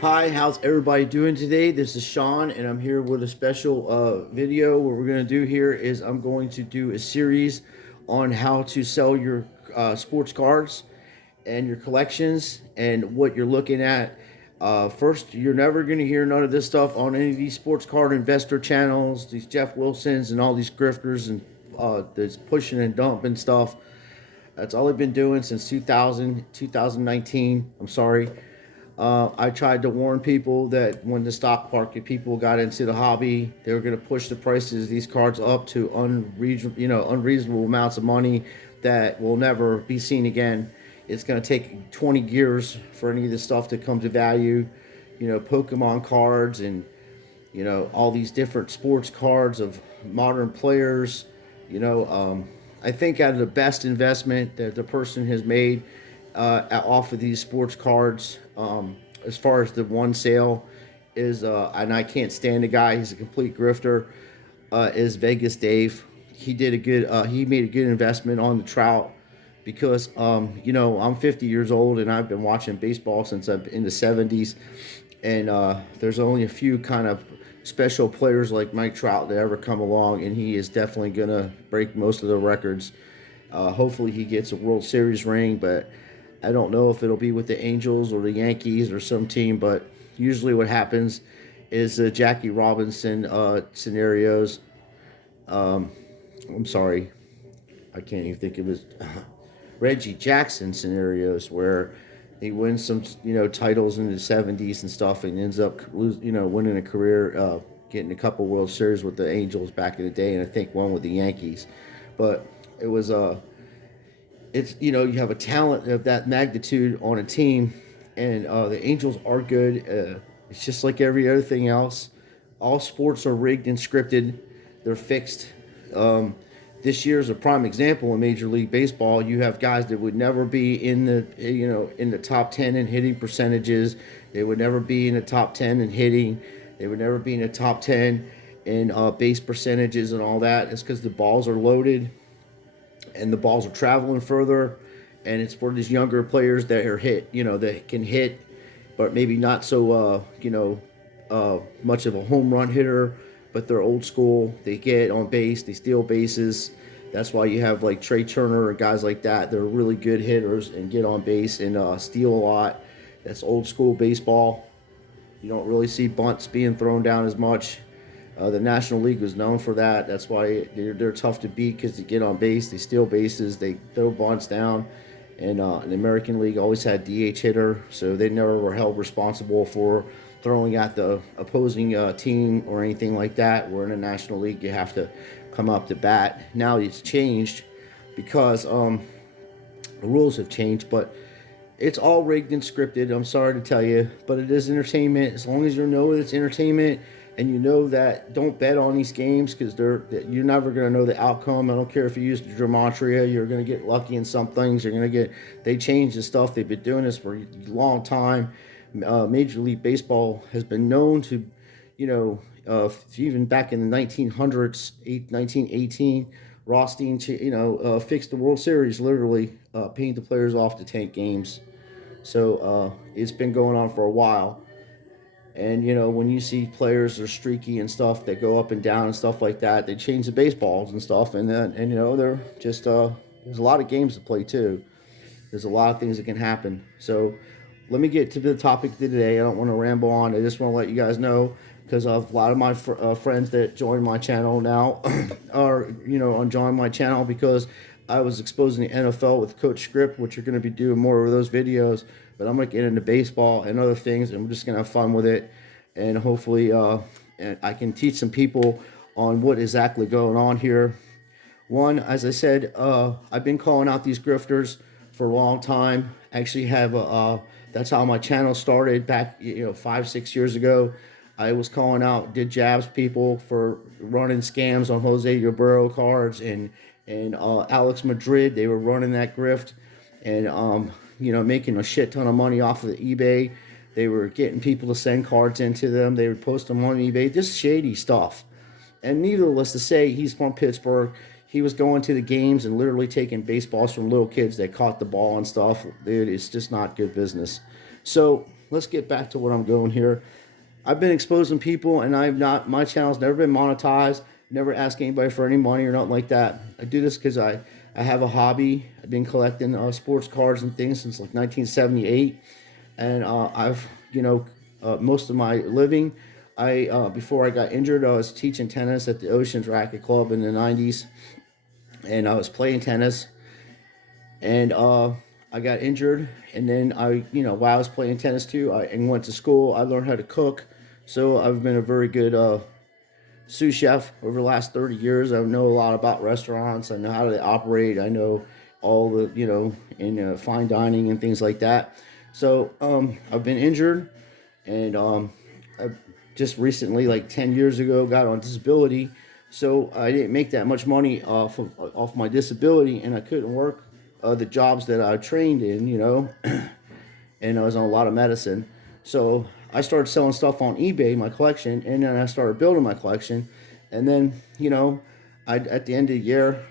Hi, how's everybody doing today? This is Sean, and I'm here with a special video. What we're going to do here is I'm going to do a series on how to sell your sports cards and your collections and what you're looking at. First, you're never going to hear none of this stuff on any of these sports card investor channels, these Jeff Wilsons and all these grifters and this pushing and dumping stuff. That's all I've been doing since 2000, 2019. I'm sorry. I tried to warn people that when the stock market people got into the hobby, they were going to push the prices of these cards up to unreasonable amounts of money that will never be seen again. It's going to take 20 years for any of this stuff to come to value. Pokemon cards and all these different sports cards of modern players. I think out of the best investment that the person has made off of these sports cards, as far as the one sale is, and I can't stand the guy. He's a complete grifter. Is Vegas Dave? He did a good. He made a good investment on the Trout because I'm 50 years old and I've been watching baseball since I'm in the 70s, and there's only a few kind of special players like Mike Trout that ever come along, and he is definitely gonna break most of the records. Hopefully, he gets a World Series ring, but I don't know if it'll be with the Angels or the Yankees or some team. But usually, what happens is the Jackie Robinson scenarios. I'm sorry, I can't even think of his Reggie Jackson scenarios where he wins some titles in the 70s and stuff and ends up winning a career, getting a couple World Series with the Angels back in the day, and I think one with the Yankees. But it was it's you have a talent of that magnitude on a team, and the Angels are good. It's just like every other thing else. All sports are rigged and scripted. They're fixed. This year is a prime example in Major League Baseball. You have guys that would never be in the in the top 10 in hitting percentages. They would never be in the top 10 in hitting. They would never be in the top 10 in base percentages and all that. It's because the balls are loaded and the balls are traveling further, and it's for these younger players that are that can hit, but maybe not so much of a home run hitter, but they're old school. They get on base, they steal bases. That's why you have like Trey Turner and guys like that. They're really good hitters and get on base and steal a lot. That's old school baseball. You don't really see bunts being thrown down as much. The National League was known for that. That's why they're tough to beat because they get on base, they steal bases, they throw bunts down. And the American League always had DH hitter, so they never were held responsible for throwing at the opposing team or anything like that. Where in the National League, you have to come up to bat. Now it's changed because the rules have changed, but it's all rigged and scripted. I'm sorry to tell you, but it is entertainment. As long as you know it's entertainment and you know that, don't bet on these games because you're never going to know the outcome. I don't care if you use the gematria. You're going to get lucky in some things. They change the stuff. They've been doing this for a long time. Major League Baseball has been known to, even back in the 1900s, 1918, Rothstein, fixed the World Series, literally paid the players off to tank games. So it's been going on for a while. And when you see players are streaky and stuff that go up and down and stuff like that, they change the baseballs and stuff, and they're just there's a lot of games to play too. There's a lot of things that can happen. So let me get to the topic today. I don't want to ramble on. I just want to let you guys know because of a lot of my friends that join my channel now are on join my channel because I was exposing the NFL with Coach Script, which you're going to be doing more of those videos. But I'm going to get into baseball and other things, and we're just going to have fun with it. And hopefully, and I can teach some people on what exactly going on here. One, as I said, I've been calling out these grifters for a long time. Actually, have that's how my channel started back 5-6 years ago. I was calling out, did jabs people for running scams on Jose Yarbrough cards and Alex Madrid. They were running that grift and making a shit ton of money off of the eBay. They were getting people to send cards into them. They would post them on eBay. Just shady stuff. And needless to say, he's from Pittsburgh. He was going to the games and literally taking baseballs from little kids that caught the ball and stuff. Dude, it's just not good business. So let's get back to what I'm going here. I've been exposing people, and my channel's never been monetized. Never asked anybody for any money or nothing like that. I do this because I have a hobby. I've been collecting sports cards and things since like 1978, and most of my living. Before I got injured, I was teaching tennis at the Oceans Racket Club in the 90s, and I was playing tennis, and I got injured, and then while I was playing tennis too, and went to school. I learned how to cook, so I've been a very good sous chef over the last 30 years. I know a lot about restaurants. I know how they operate. I know all the in fine dining and things like that. So I've been injured, and I just recently, like 10 years ago, got on disability. So I didn't make that much money off my disability, and I couldn't work the jobs that I trained in, and I was on a lot of medicine. So I started selling stuff on eBay, my collection, and then I started building my collection. And then, at the end of the year,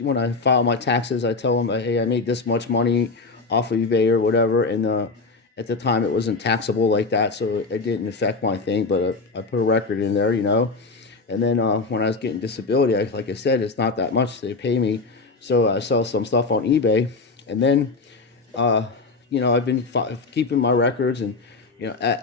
when I file my taxes, I tell them, hey, I made this much money off of eBay or whatever. And at the time, it wasn't taxable like that, so it didn't affect my thing. But I put a record in there, And then when I was getting disability, like I said, it's not that much they pay me. So I sell some stuff on eBay, and then, I've been keeping my records, and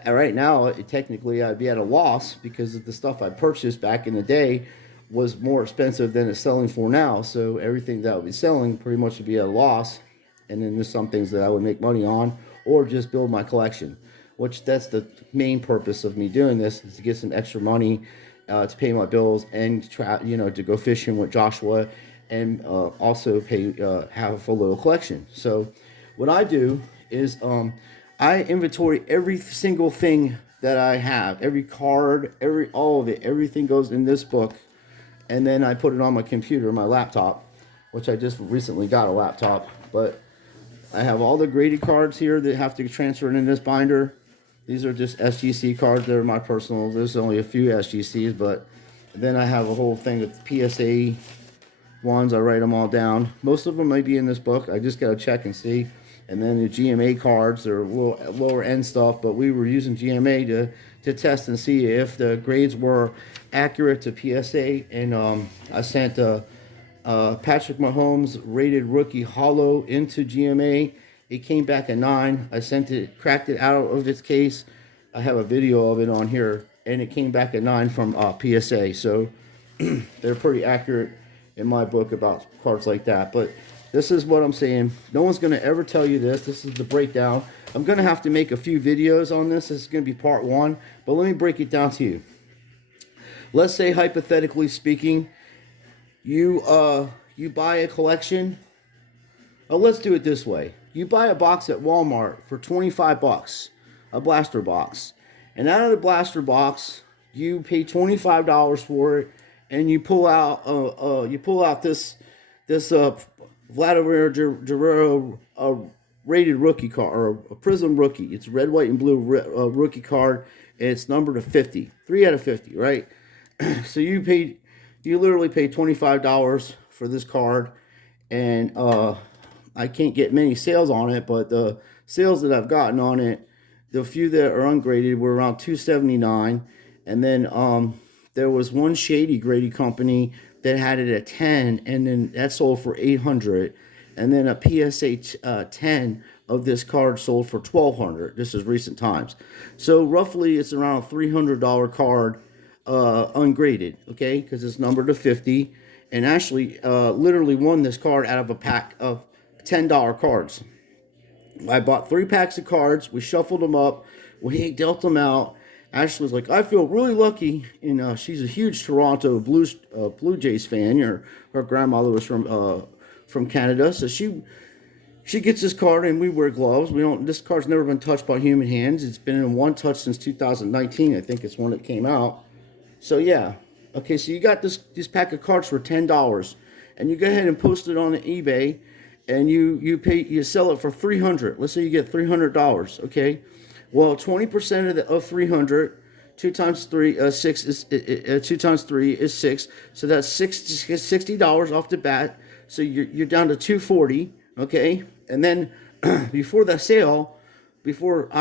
right now, technically, I'd be at a loss because of the stuff I purchased back in the day was more expensive than it's selling for now. So everything that I would be selling pretty much would be at a loss, and then there's some things that I would make money on or just build my collection, which that's the main purpose of me doing this, is to get some extra money to pay my bills and to go fishing with Joshua, and also have a little collection. So what I do is I inventory every single thing that I have, every card, all of it, everything goes in this book, and then I put it on my computer, my laptop, which I just recently got a laptop. But I have all the graded cards here that have to be transferred in this binder. These are just SGC cards. They're my personal. There's only a few SGCs, but then I have a whole thing with PSA ones. I write them all down. Most of them may be in this book. I just got to check and see. And then the GMA cards, they're a little lower end stuff, but we were using GMA to test and see if the grades were accurate to PSA. And I sent Patrick Mahomes rated rookie hollow into GMA. It came back a 9. I cracked it out of its case. I have a video of it on here, and it came back a 9 from PSA. So they're pretty accurate in my book about cards like that. But this is what I'm saying. No one's going to ever tell you this. This is the breakdown. I'm going to have to make a few videos on this. This is going to be part 1. But let me break it down to you. Let's say, hypothetically speaking, you buy a collection. Oh, let's do it this way. You buy a box at Walmart for $25, a blaster box. And out of the blaster box, you pay $25 for it, and you pull out this Vladimir Guerrero rated rookie card, or a Prism rookie. It's red, white, and blue rookie card, and it's numbered to 50. 3 out of 50, right? So you literally paid $25 for this card, and I can't get many sales on it, but the sales that I've gotten on it, the few that are ungraded, were around $279, and then there was one shady graded company that had it at 10, and then that sold for $800, and then a PSA 10 of this card sold for $1,200. This is recent times. So roughly it's around a $300 card ungraded, okay, because it's numbered to 50, and actually literally won this card out of a pack of $10 cards. I bought 3 packs of cards. We shuffled them up. We dealt them out. Ashley was like, I feel really lucky, and she's a huge Toronto Blue Jays fan. Her grandmother was from Canada, so she gets this card, and we wear gloves. This card's never been touched by human hands. It's been in one touch since 2019. I think it's when it came out. So yeah, okay. So you got this pack of cards for $10, and you go ahead and post it on eBay, and you sell it for $300. Let's say you get $300. Okay. Well, 20% of 300, 2 times 3, 6 is 2 times 3 is 6. So that's $60 off the bat. So you're down to $240, okay? And then before the sale, before the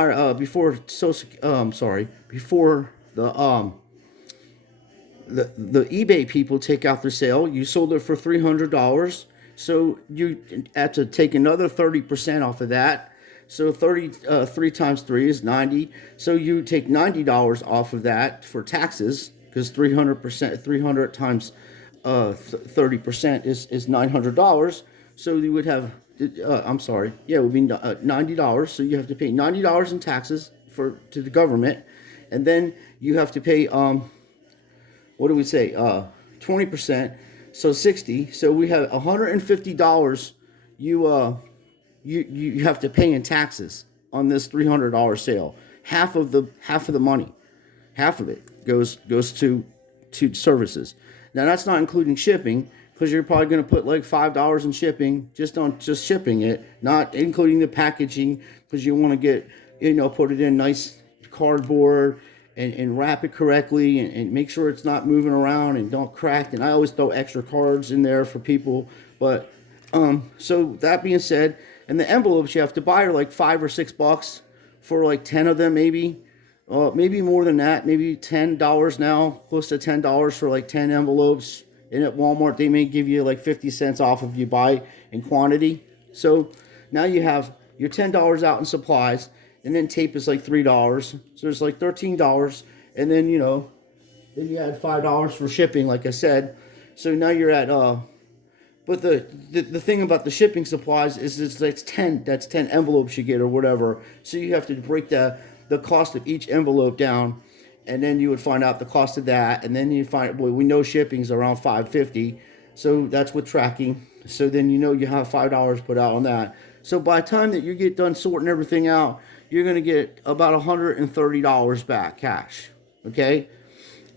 eBay people take out their sale. You sold it for $300, so you have to take another 30% off of that. So 3 times 3 is 90. So you take $90 off of that for taxes, because 300 times 30% is $900. So you would have, it would be $90. So you have to pay $90 in taxes to the government, and then you have to pay what do we say? 20%, so 60. So we have $150 you have to pay in taxes on this $300 sale. Half of the money, half of it goes to services. Now that's not including shipping, because you're probably going to put like $5 in shipping just shipping it, not including the packaging, because you want to get, put it in nice cardboard and wrap it correctly, and make sure it's not moving around and don't crack. And I always throw extra cards in there for people. But so that being said, and the envelopes you have to buy are like $5 or $6 for like 10 of them, maybe. Maybe more than that, maybe $10 now, close to $10 for like 10 envelopes. And at Walmart, they may give you like 50 cents off if you buy in quantity. So now you have your $10 out in supplies, and then tape is like $3. So there's like $13. And then, then you add $5 for shipping, like I said. So now you're at, but the thing about the shipping supplies is that's 10 envelopes you get or whatever. So you have to break the cost of each envelope down, and then you would find out the cost of that, and then you find, well, we know shipping's around $5.50, so that's with tracking. So then you have $5 put out on that. So by the time that you get done sorting everything out, you're going to get about $130 back cash, okay?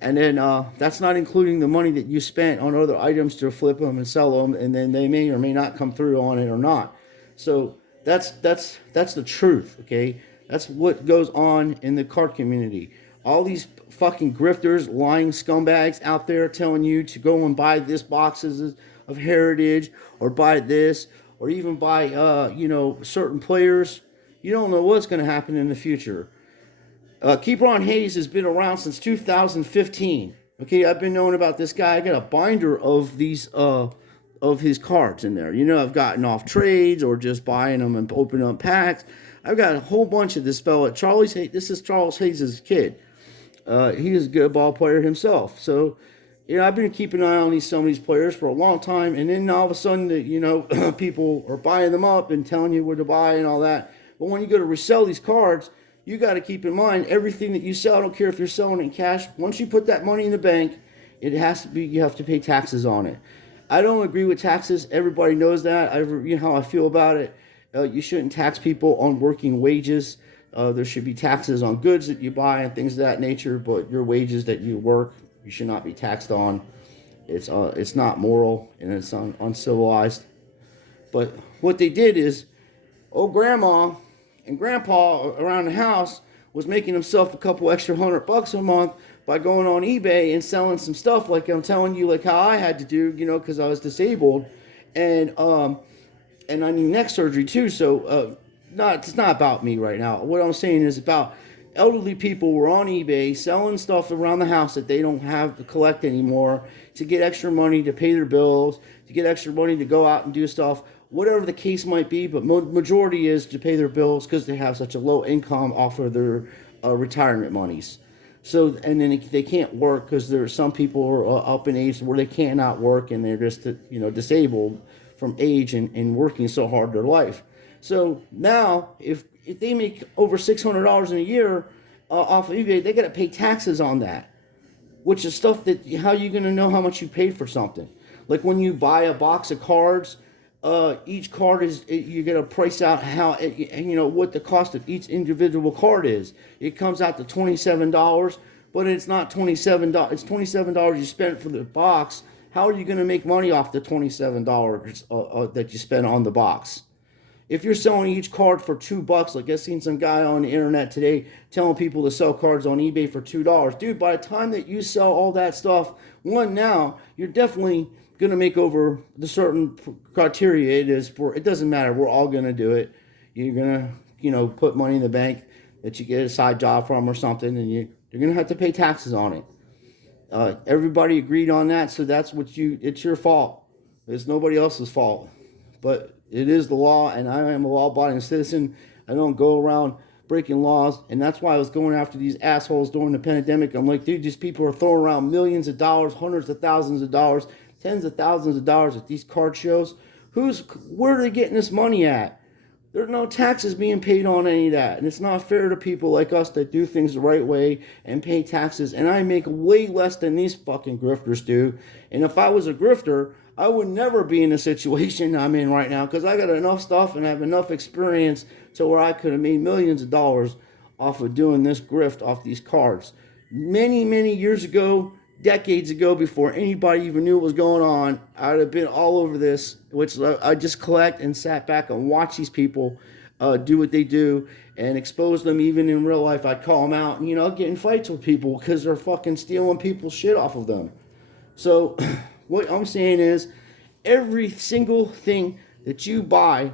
And then that's not including the money that you spent on other items to flip them and sell them, and then they may or may not come through on it or not. So that's the truth, okay? That's what goes on in the card community. All these fucking grifters, lying scumbags out there telling you to go and buy this boxes of Heritage, or buy this, or even buy certain players. You don't know what's going to happen in the future. Kebron Hayes has been around since 2015. Okay, I've been knowing about this guy. I got a binder of these of his cards in there. I've gotten off trades or just buying them and opening up packs. I've got a whole bunch of this fella. This is Charles Hayes' kid. He is a good ball player himself. So, I've been keeping an eye on some of these players for a long time. And then all of a sudden, people are buying them up and telling you where to buy and all that. But when you go to resell these cards, you got to keep in mind everything that you sell. I don't care if you're selling in cash. Once you put that money in the bank, you have to pay taxes on it. I don't agree with taxes. Everybody knows that. You know how I feel about it. You shouldn't tax people on working wages. There should be taxes on goods that you buy and things of that nature, but your wages that you work, you should not be taxed on. It's not moral, and it's uncivilized. But what they did is, old grandma and grandpa around the house was making himself a couple extra $100 a month by going on eBay and selling some stuff, like I'm telling you, like how I had to do, because I was disabled, and I need neck surgery too. So it's not about me right now. What I'm saying is about elderly people were on eBay selling stuff around the house that they don't have to collect anymore, to get extra money to pay their bills, to get extra money to go out and do stuff, whatever the case might be. But majority is to pay their bills because they have such a low income off of their retirement monies. So, and then they can't work because there are some people who are up in age where they cannot work, and they're just disabled from age and working so hard their life. So now, if they make over $600 in a year off of eBay, they got to pay taxes on that, which is stuff that, how are you going to know how much you paid for something? Like when you buy a box of cards, each card you get to price out what the cost of each individual card is. It comes out to $27, but it's not $27. It's $27 you spent for the box. How are you going to make money off the $27 that you spent on the box? If you're selling each card for $2, like I seen some guy on the internet today telling people to sell cards on eBay for $2. Dude, by the time that you sell all that stuff, now you're definitely going to make over the certain criteria it is for. It doesn't matter. We're all going to do it. You're going to put money in the bank that you get a side job from or something, and you're going to have to pay taxes on it. Everybody agreed on that, so it's your fault. It's nobody else's fault. But it is the law, and I am a law-abiding citizen. I don't go around breaking laws, and that's why I was going after these assholes during the pandemic. I'm like, dude, these people are throwing around millions of dollars, hundreds of thousands of dollars, tens of thousands of dollars at these card shows. Where are they getting this money at? There's no taxes being paid on any of that. And it's not fair to people like us that do things the right way and pay taxes. And I make way less than these fucking grifters do. And if I was a grifter, I would never be in the situation I'm in right now, because I got enough stuff and I have enough experience to where I could have made millions of dollars off of doing this grift off these cards. Many, many years ago, decades ago, before anybody even knew what was going on, I'd have been all over this, which I just collect and sat back and watch these people do what they do and expose them. Even in real life, I'd call them out and, get in fights with people because they're fucking stealing people's shit off of them. So what I'm saying is, every single thing that you buy,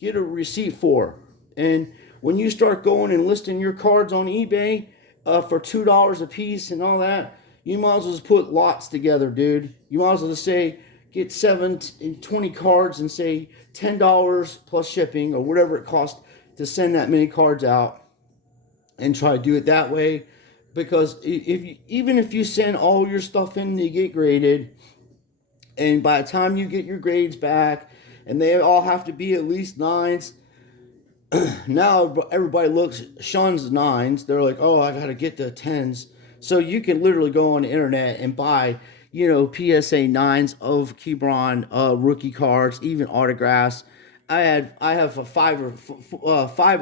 get a receipt for. And when you start going and listing your cards on eBay for $2 a piece and all that, you might as well just put lots together, dude. You might as well just say, get 20 cards and say $10 plus shipping or whatever it costs to send that many cards out, and try to do it that way. Because even if you send all your stuff in to get graded, and by the time you get your grades back, and they all have to be at least 9s, now everybody shuns 9s. They're like, oh, I gotta get the 10s. So you can literally go on the internet and buy, PSA 9s of Quiberon rookie cards, even autographs. I have five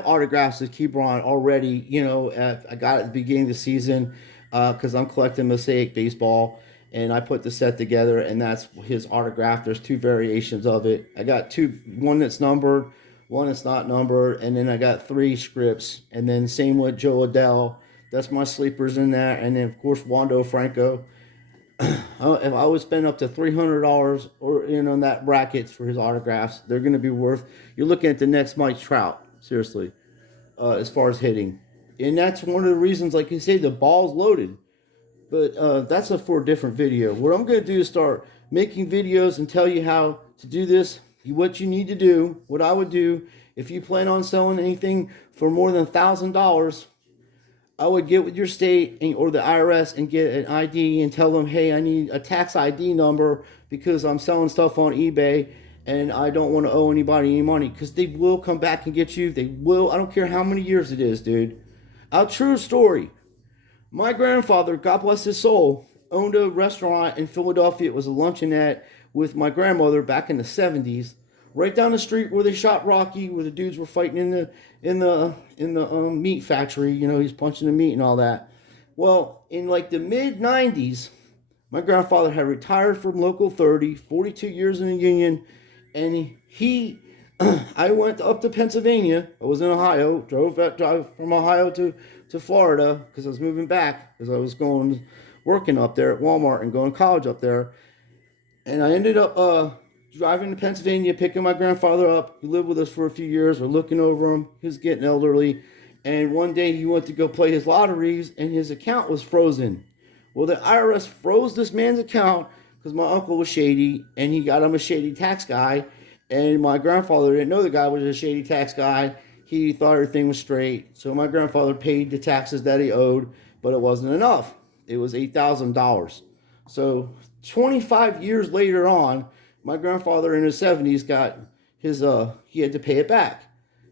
autographs of Quiberon already. I got at the beginning of the season because I'm collecting Mosaic Baseball, and I put the set together, and that's his autograph. There's 2 variations of it. I got one that's numbered, one that's not numbered, and then I got 3 scripts. And then same with Joe Adele. That's my sleepers in that. And then, of course, Wando Franco. If I would spend up to $300 or in that brackets for his autographs, they're going to be worth. You're looking at the next Mike Trout, seriously, as far as hitting. And that's one of the reasons, like you say, the ball's loaded. But that's for a different video. What I'm going to do is start making videos and tell you how to do this, what you need to do, what I would do if you plan on selling anything for more than $1,000. I would get with your state or the IRS and get an ID and tell them, hey, I need a tax ID number because I'm selling stuff on eBay and I don't want to owe anybody any money, because they will come back and get you. They will. I don't care how many years it is, dude. A true story. My grandfather, God bless his soul, owned a restaurant in Philadelphia. It was a luncheonette with my grandmother back in the 70s. Right down the street where they shot Rocky, where the dudes were fighting in the meat factory. He's punching the meat and all that. Well, in like the mid 90s, my grandfather had retired from Local 30, 42 years in the union, and I went up to Pennsylvania. I was in Ohio, drove from Ohio to Florida because I was moving back because I was working up there at Walmart and going to college up there, and I ended up driving to Pennsylvania, picking my grandfather up. He lived with us for a few years. We're looking over him. He was getting elderly. And one day he went to go play his lotteries, and his account was frozen. Well, the IRS froze this man's account because my uncle was shady, and he got him a shady tax guy. And my grandfather didn't know the guy was a shady tax guy. He thought everything was straight. So my grandfather paid the taxes that he owed, but it wasn't enough. It was $8,000. So 25 years later on, my grandfather in his 70s got he had to pay it back.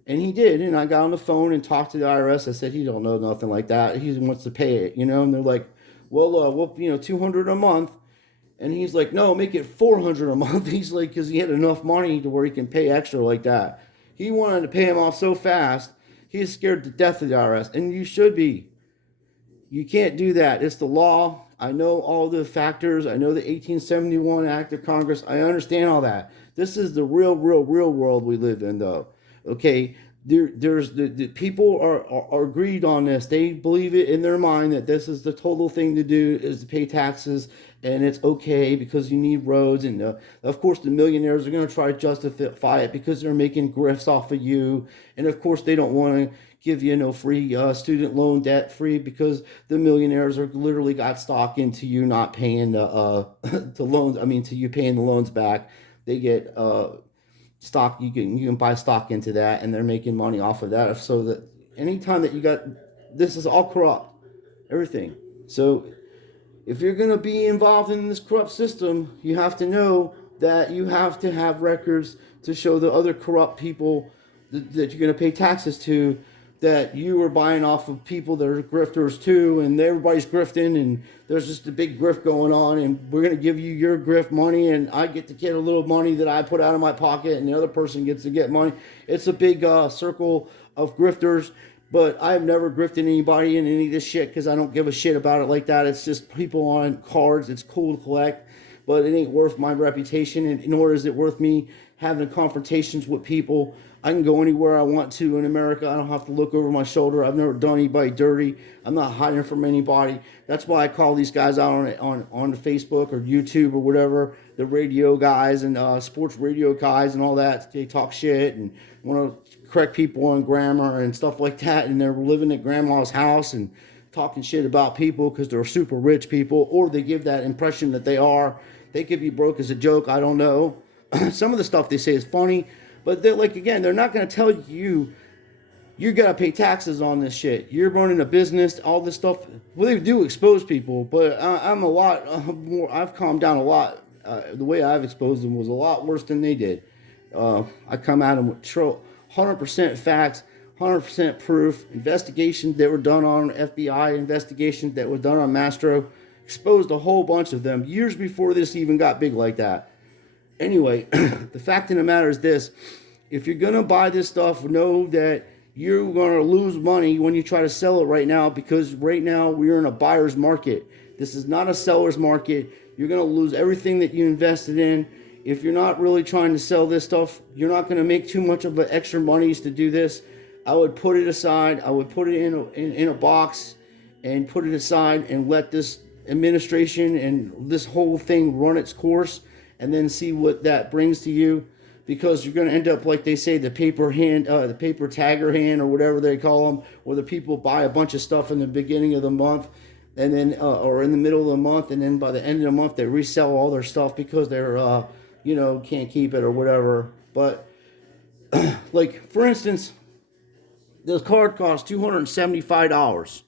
And he did. And I got on the phone and talked to the IRS. I said, he don't know nothing like that. He wants to pay it, And they're like, well, $200 a month. And he's like, no, make it $400 a month. He's like, because he had enough money to where he can pay extra like that. He wanted to pay him off so fast, he's scared to death of the IRS. And you should be. You can't do that. It's the law. I know all the factors. I know the 1871 Act of Congress. I understand all that. This is the real world we live in, though. Okay? there's the people are agreed on this. They believe it in their mind that this is the total thing to do, is to pay taxes, and it's okay because you need roads. And of course, the millionaires are going to try to justify it because they're making grifts off of you. And of course, they don't want to give you no free student loan debt free, because the millionaires are literally got stock into you not paying the loans. I mean, to you paying the loans back. They get stock. You can buy stock into that, and they're making money off of that. So that anytime that you got, this is all corrupt, everything. So if you're going to be involved in this corrupt system, you have to know that you have to have records to show the other corrupt people that you're going to pay taxes to, that you are buying off of people that are grifters too, and everybody's grifting, and there's just a big grift going on, and we're going to give you your grift money, and I get to get a little money that I put out of my pocket, and the other person gets to get money. It's a big circle of grifters. But I've never grifted anybody in any of this shit because I don't give a shit about it like that. It's just people on cards. It's cool to collect, but it ain't worth my reputation, and nor is it worth me having confrontations with people. I can go anywhere I want to in America. I don't have to look over my shoulder. I've never done anybody dirty. I'm not hiding from anybody. That's why I call these guys out on the Facebook or YouTube or whatever, the radio guys and sports radio guys and all that. They talk shit and want to correct people on grammar and stuff like that, and they're living at grandma's house and talking shit about people because they're super rich people, or they give that impression that they are. They could be broke as a joke. I don't know. Some of the stuff they say is funny, but they're like, again, they're not going to tell you got to pay taxes on this shit. You're running a business, all this stuff. Well, they do expose people, but I'm a lot more. I've calmed down a lot. The way I've exposed them was a lot worse than they did. I come at them with 100% facts, 100% proof. Investigations that were done on FBI, investigations that were done on Mastro, exposed a whole bunch of them years before this even got big like that. Anyway, the fact of the matter is this: if you're gonna buy this stuff, know that you're gonna lose money when you try to sell it right now, because right now we're in a buyer's market. This is not a seller's market. You're gonna lose everything that you invested in. If you're not really trying to sell this stuff, you're not going to make too much of an extra monies to do this. I would put it aside. I would put it in a box and put it aside and let this administration and this whole thing run its course, and then see what that brings to you, because you're going to end up like they say, the paper tagger hand, or whatever they call them, where the people buy a bunch of stuff in the beginning of the month, and then or in the middle of the month, and then by the end of the month they resell all their stuff because they're can't keep it or whatever. But like, for instance, the card costs $275.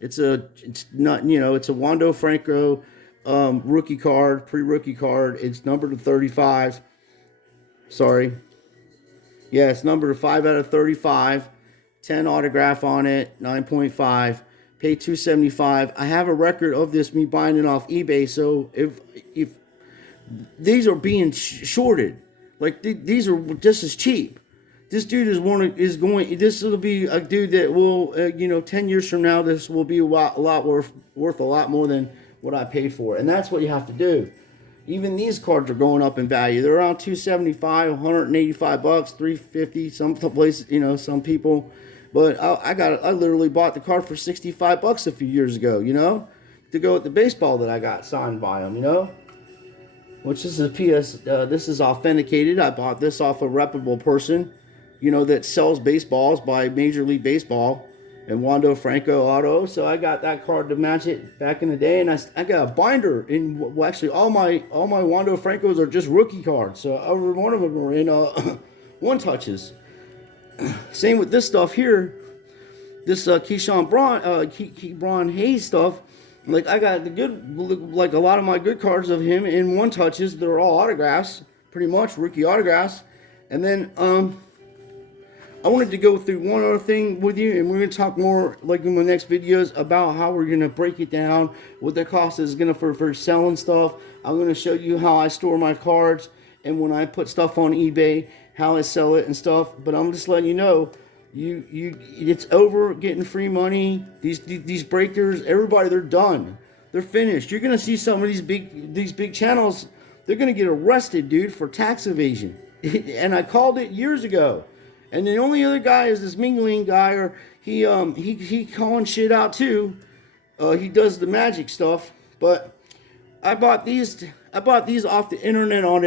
It's a Wando Franco rookie card, pre-rookie card. It's numbered to 35. Sorry. Yeah, it's numbered to 5 out of 35. 10 autograph on it, 9.5. Pay $275. I have a record of this, me buying it off eBay. So if these are being shorted, like these are just as cheap. This dude is going. This will be a dude that will, 10 years from now, this will be a lot worth a lot more than what I paid for, and that's what you have to do. Even these cards are going up in value. They're around $275, $185, $350. Some places, some people, but I literally bought the card for $65 a few years ago. To go with the baseball that I got signed by them. Which is a PS. This is authenticated. I bought this off a reputable person, that sells baseballs by Major League Baseball and Wando Franco Auto. So I got that card to match it back in the day, and I got a binder in. Well, actually, all my Wando Francos are just rookie cards. So every one of them are in one touches. Same with this stuff here. This Keyshawn Braun Hayes stuff. Like, I got a lot of my good cards of him in one touches. They're all autographs, pretty much rookie autographs. And then I wanted to go through one other thing with you, and we're going to talk more, like, in my next videos, about how we're going to break it down, what the cost is going to for selling stuff. I'm going to show you how I store my cards, and when I put stuff on eBay, how I sell it and stuff. But I'm just letting you know, it's over getting free money. These breakers, everybody, they're done. They're finished. You're gonna see some of these big channels. They're gonna get arrested, dude, for tax evasion. And I called it years ago, And the only other guy is this mingling guy, or he calling shit out too. He does the magic stuff, but I bought these. I bought these off the internet on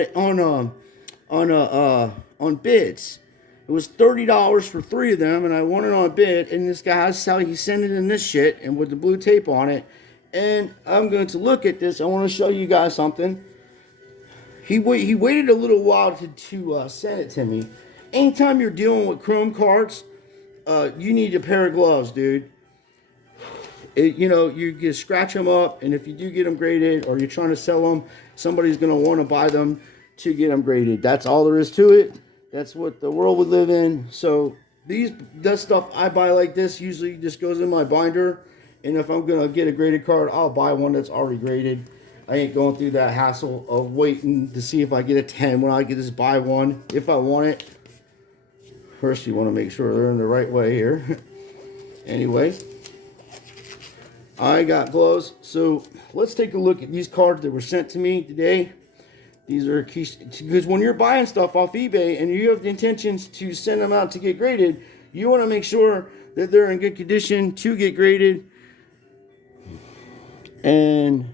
bids. It was $30 for 3 of them, and I won it on a bid. And this guy's he's sending in this shit and with the blue tape on it. And I'm going to look at this. I want to show you guys something. He waited a little while to send it to me. Anytime you're dealing with chrome cards, you need a pair of gloves, dude. You can scratch them up, and if you do get them graded, or you're trying to sell them, somebody's going to want to buy them to get them graded. That's all there is to it. That's what the world would live in. So that stuff I buy like this usually just goes in my binder, and if I'm going to get a graded card, I'll buy one that's already graded. I ain't going through that hassle of waiting to see if I get a 10 when I get this buy one, if I want it. First, you want to make sure they're in the right way here. Anyway, I got gloves. So let's take a look at these cards that were sent to me today. These are because when you're buying stuff off eBay and you have the intentions to send them out to get graded, you want to make sure that they're in good condition to get graded. And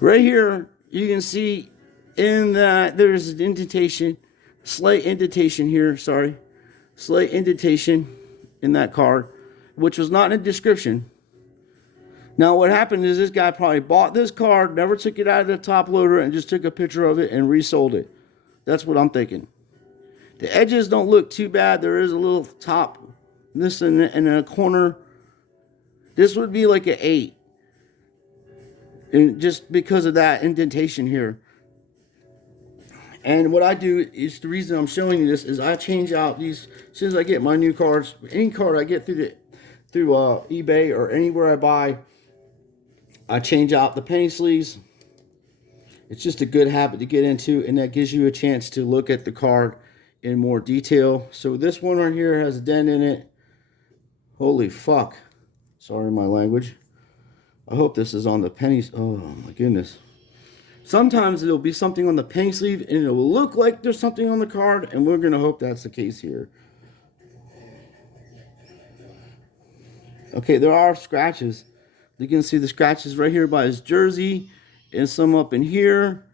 right here, you can see in that there's an indentation, slight indentation here, slight indentation in that card, which was not in the description. Now, what happened is this guy probably bought this card, never took it out of the top loader, and just took a picture of it and resold it. That's what I'm thinking. The edges don't look too bad. There is a little top, this in a corner. This would be like an 8. And just because of that indentation here. And what I do is, the reason I'm showing you this is I change out these as soon as I get my new cards. Any card I get through eBay or anywhere I buy, I change out the penny sleeves. It's just a good habit to get into, and that gives you a chance to look at the card in more detail. So this one right here has a dent in it. Holy fuck. Sorry my language. I hope this is on the pennies. Oh my goodness. Sometimes there'll be something on the penny sleeve and it will look like there's something on the card, and we're going to hope that's the case here. Okay, there are scratches. You can see the scratches right here by his jersey and some up in here.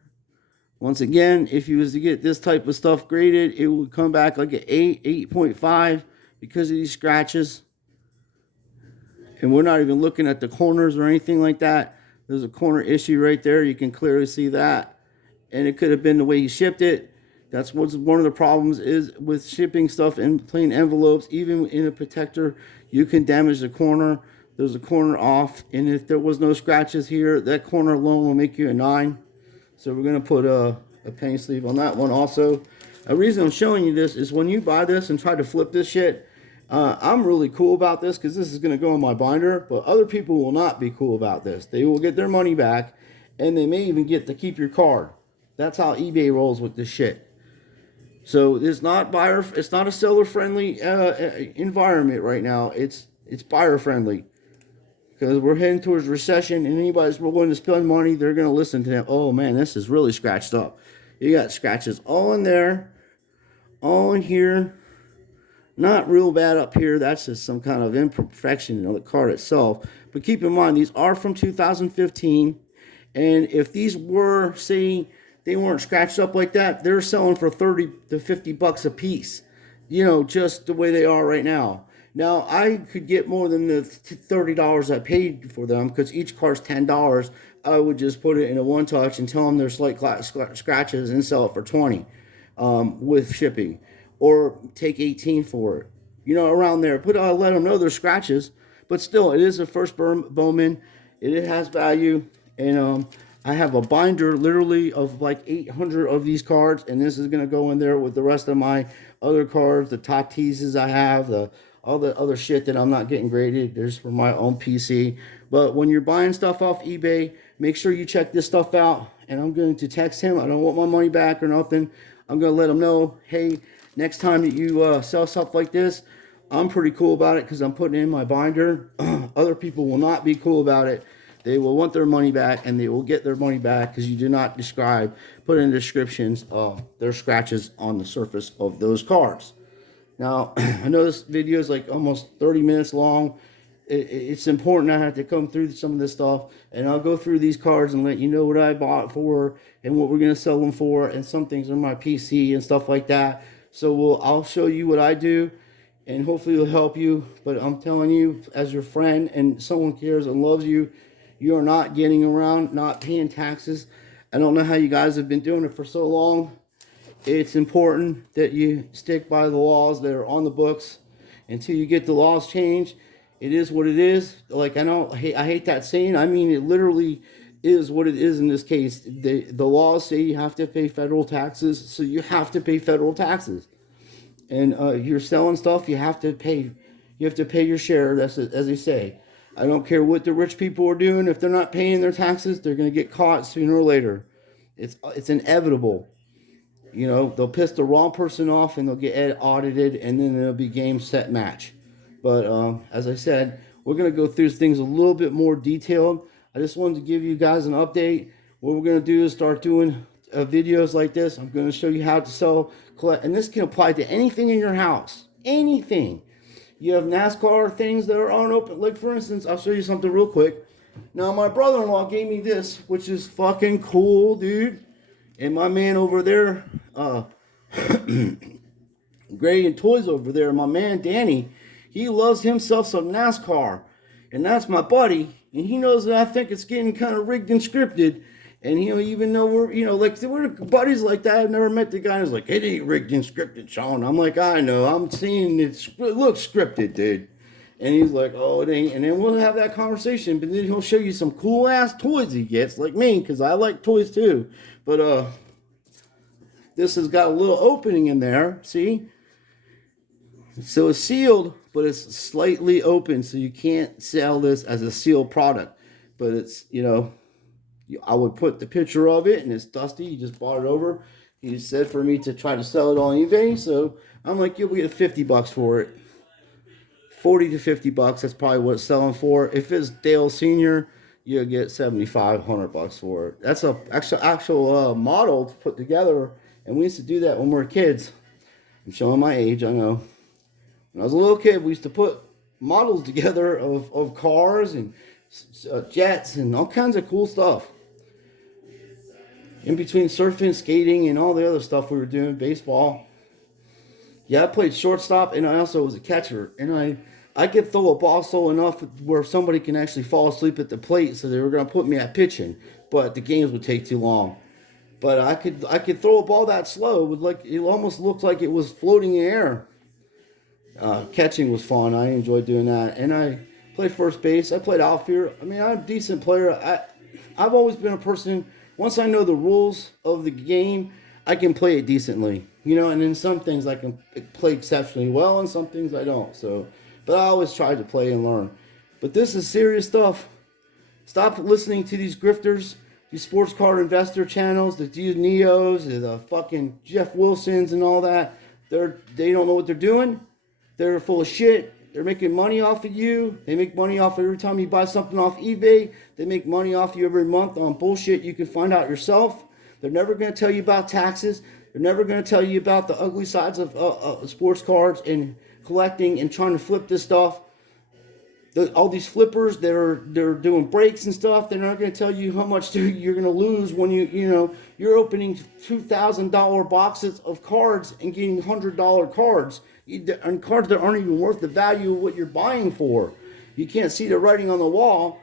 Once again, if you was to get this type of stuff graded, it would come back like an 8, 8.5 because of these scratches. And we're not even looking at the corners or anything like that. There's a corner issue right there. You can clearly see that. And it could have been the way he shipped it. That's what's one of the problems is with shipping stuff in plain envelopes. Even in a protector, you can damage the corner. There's a corner off. And if there was no scratches here, that corner alone will make you a 9. So we're going to put a penny sleeve on that one also. The reason I'm showing you this is when you buy this and try to flip this shit, I'm really cool about this because this is going to go in my binder, but other people will not be cool about this. They will get their money back, and they may even get to keep your card. That's how eBay rolls with this shit. So it's not a seller-friendly environment right now. It's buyer-friendly because we're heading towards recession, and anybody's willing to spend money, they're going to listen to them. Oh man, this is really scratched up. You got scratches all in there, all in here. Not real bad up here. That's just some kind of imperfection in the card itself. But keep in mind, these are from 2015. And if these were, say, they weren't scratched up like that, they're selling for 30 to 50 bucks a piece. You know, just the way they are right now. Now, I could get more than the $30 I paid for them because each card's $10. I would just put it in a one-touch and tell them there's slight scratches and sell it for 20 with shipping. Or take 18 for it. You know, around there. Let them know there's scratches. But still, it is a first Bowman. It has value. And I have a binder literally of like 800 of these cards. And this is going to go in there with the rest of my other cards. The top teases I have. All the other shit that I'm not getting graded. There's for my own PC. But when you're buying stuff off eBay, make sure you check this stuff out. And I'm going to text him. I don't want my money back or nothing. I'm going to let him know, hey, next time that you sell stuff like this, I'm pretty cool about it because I'm putting it in my binder. Other people will not be cool about it. they will want their money back, and they will get their money back because you do not put in descriptions their scratches on the surface of those cards. Now, I know this video is like almost 30 minutes long. It's important I have to come through some of this stuff, and I'll go through these cards and let you know what I bought for and what we're going to sell them for, and some things on my PC and stuff like that. So I'll show you what I do, and hopefully it'll help you. But I'm telling you, as your friend and someone cares and loves you, you are not getting around not paying taxes. I don't know how you guys have been doing it for so long. It's important that you stick by the laws that are on the books until you get the laws changed. It is what it is. Like, I hate that saying. I mean, it literally is what it is in this case. The laws say you have to pay federal taxes, so you have to pay federal taxes. And you're selling stuff, you have to pay. You have to pay your share. That's as they say. I don't care what the rich people are doing. If they're not paying their taxes, they're going to get caught sooner or later. It's inevitable. You know, they'll piss the wrong person off, and they'll get audited, and then it'll be game, set, match. But as I said, we're going to go through things a little bit more detailed. I just wanted to give you guys an update. What we're going to do is start doing videos like this. I'm going to show you how to sell, collect, and this can apply to anything in your house. Anything. You have NASCAR things that are on open. Like, for instance, I'll show you something real quick. Now, my brother-in-law gave me this, which is fucking cool, dude. And my man over there, Gray and Toys over there, my man Danny, he loves himself some NASCAR. And that's my buddy. And he knows that I think it's getting kind of rigged and scripted. And he'll even know we're buddies like that. I've never met the guy who's like, it ain't rigged and scripted, Sean. I'm like, I know. I'm seeing it looks scripted, dude. And he's like, oh, it ain't. And then we'll have that conversation. But then he'll show you some cool-ass toys he gets, like me, because I like toys too. But this has got a little opening in there, see? So it's sealed, but it's slightly open, so you can't sell this as a sealed product. But it's, you know, I would put the picture of it, and it's dusty. He just bought it over. He said for me to try to sell it on eBay, so I'm like, you'll get $50 for it. 40 to 50 bucks, that's probably what it's selling for. If it's Dale Senior, you'll get $7,500 for it. That's a actual model to put together, and we used to do that when we were kids. I'm showing my age, I know. When I was a little kid, we used to put models together of cars and jets and all kinds of cool stuff. In between surfing, skating, and all the other stuff we were doing, baseball. Yeah, I played shortstop, and I also was a catcher. And I could throw a ball slow enough where somebody can actually fall asleep at the plate, so they were going to put me at pitching. But the games would take too long. But I could throw a ball that slow. It almost looked like it was floating in the air. Catching was fun. I enjoyed doing that. And I played first base. I played outfield. I mean, I'm a decent player. I've always been a person, once I know the rules of the game, I can play it decently. You know, and in some things I can play exceptionally well, and some things I don't. So, but I always try to play and learn. But this is serious stuff. Stop listening to these grifters, these sports card investor channels, the Neos, the fucking Jeff Wilsons and all that. They don't know what they're doing. They're full of shit. They're making money off of you. They make money off every time you buy something off eBay. They make money off you every month on bullshit you can find out yourself. They're never going to tell you about taxes. They're never going to tell you about the ugly sides of sports cards and collecting and trying to flip this stuff. All these flippers, they're doing breaks and stuff. They're not going to tell you how much you're going to lose when you're opening $2,000 boxes of cards and getting $100 cards, and cards that aren't even worth the value of what you're buying for. You can't see the writing on the wall.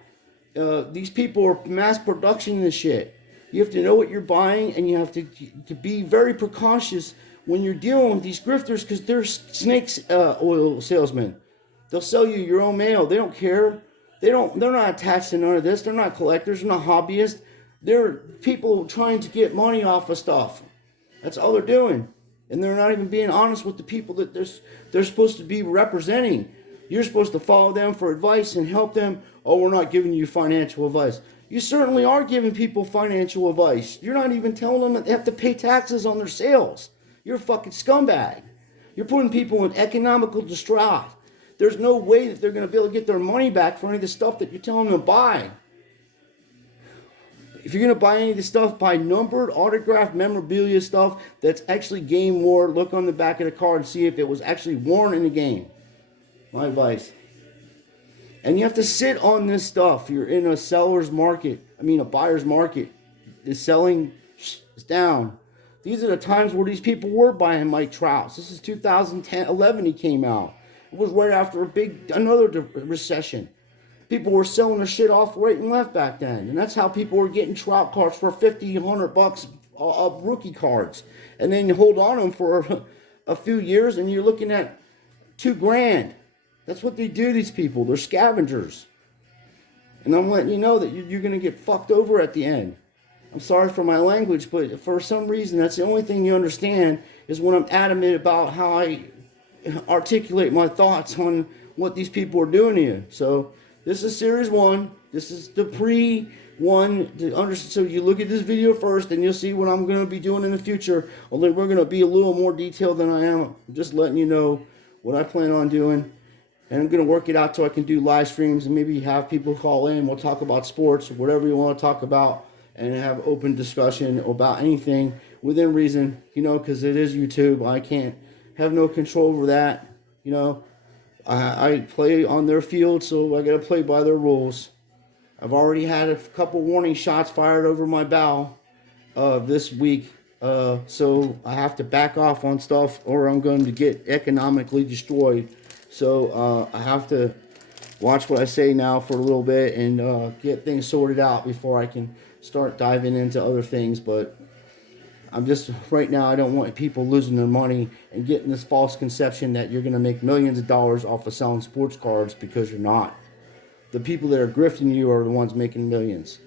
These people are mass production this shit. You have to know what you're buying, and you have to be very precautious when you're dealing with these grifters, because they're snakes oil salesmen. They'll sell you your own mail. They don't care. They're not attached to none of this. They're not collectors. They're not hobbyists. They're people trying to get money off of stuff. That's all they're doing. And they're not even being honest with the people that they're supposed to be representing. You're supposed to follow them for advice and help them. Oh, we're not giving you financial advice. You certainly are giving people financial advice. You're not even telling them that they have to pay taxes on their sales. You're a fucking scumbag. You're putting people in economical distraught. There's no way that they're going to be able to get their money back for any of the stuff that you're telling them to buy. If you're gonna buy any of the stuff, buy numbered, autographed memorabilia stuff that's actually game worn. Look on the back of the card and see if it was actually worn in the game. My advice. And you have to sit on this stuff. You're in a seller's market. A buyer's market. The selling is down. These are the times where these people were buying Mike Trout. This is 2010, 11 he came out. It was right after another recession. People were selling their shit off right and left back then. And that's how people were getting Trout cards for $50, $100 of rookie cards. And then you hold on to them for a few years and you're looking at $2,000. That's what they do, these people. They're scavengers. And I'm letting you know that you're going to get fucked over at the end. I'm sorry for my language, but for some reason, that's the only thing you understand is when I'm adamant about how I articulate my thoughts on what these people are doing to you. So this is series 1. This is the pre-1. So you look at this video first, and you'll see what I'm going to be doing in the future. Although we're going to be a little more detailed than I am. I'm just letting you know what I plan on doing. And I'm going to work it out so I can do live streams and maybe have people call in. We'll talk about sports, whatever you want to talk about, and have open discussion about anything within reason, because it is YouTube. I can't have no control over that. I play on their field, so I got to play by their rules. I've already had a couple warning shots fired over my bow this week. So I have to back off on stuff or I'm going to get economically destroyed. So I have to watch what I say now for a little bit and get things sorted out before I can start diving into other things. But I'm just, right now, I don't want people losing their money and getting this false conception that you're going to make millions of dollars off of selling sports cards, because you're not. The people that are grifting you are the ones making millions.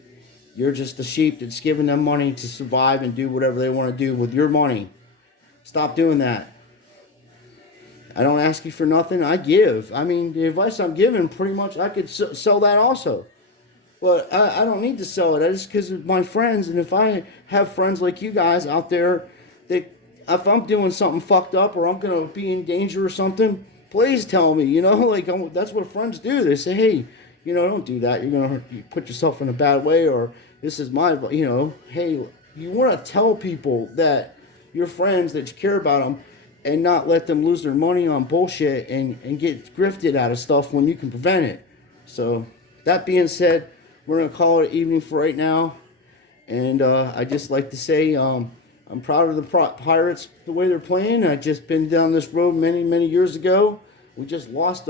You're just the sheep that's giving them money to survive and do whatever they want to do with your money. Stop doing that. I don't ask you for nothing. I give. The advice I'm giving, pretty much, I could sell that also. But I don't need to sell it. Just because of my friends. And if I have friends like you guys out there, that if I'm doing something fucked up or I'm going to be in danger or something, please tell me. That's what friends do. They say, hey, don't do that. You're going to put yourself in a bad way. Or this is my, hey, you want to tell people that your friends, that you care about them, and not let them lose their money on bullshit and get grifted out of stuff when you can prevent it. So, that being said, we're going to call it evening for right now. And I just like to say I'm proud of the Pirates, the way they're playing. I've just been down this road many, many years ago. We just lost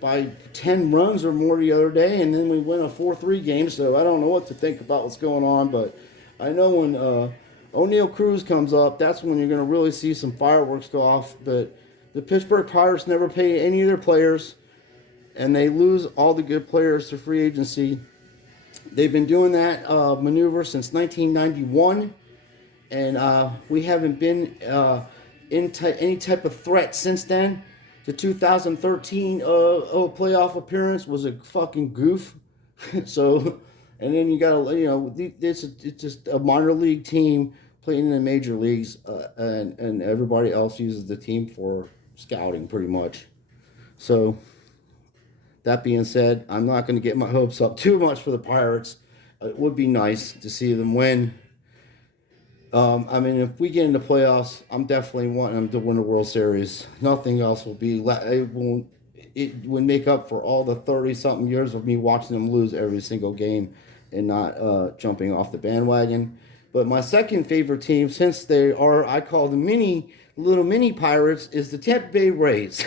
by 10 runs or more the other day, and then we win a 4-3 game. So I don't know what to think about what's going on, but I know when O'Neal Cruz comes up, that's when you're going to really see some fireworks go off. But the Pittsburgh Pirates never pay any of their players, and they lose all the good players to free agency. They've been doing that maneuver since 1991, and we haven't been in any type of threat since then. The 2013 playoff appearance was a fucking goof. So, and then you got it's just a minor league team playing in the major leagues, and everybody else uses the team for scouting pretty much. So, that being said, I'm not going to get my hopes up too much for the Pirates. It would be nice to see them win. If we get into playoffs, I'm definitely wanting them to win the World Series. Nothing else will be. It would make up for all the 30-something years of me watching them lose every single game and not jumping off the bandwagon. But my second favorite team, since they are, I call them little mini Pirates, is the Tampa Bay Rays.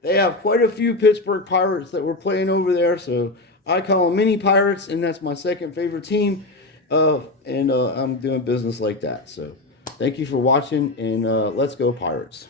They have quite a few Pittsburgh Pirates that were playing over there, so I call them mini Pirates, and that's my second favorite team. I'm doing business like that. So thank you for watching, and let's go Pirates.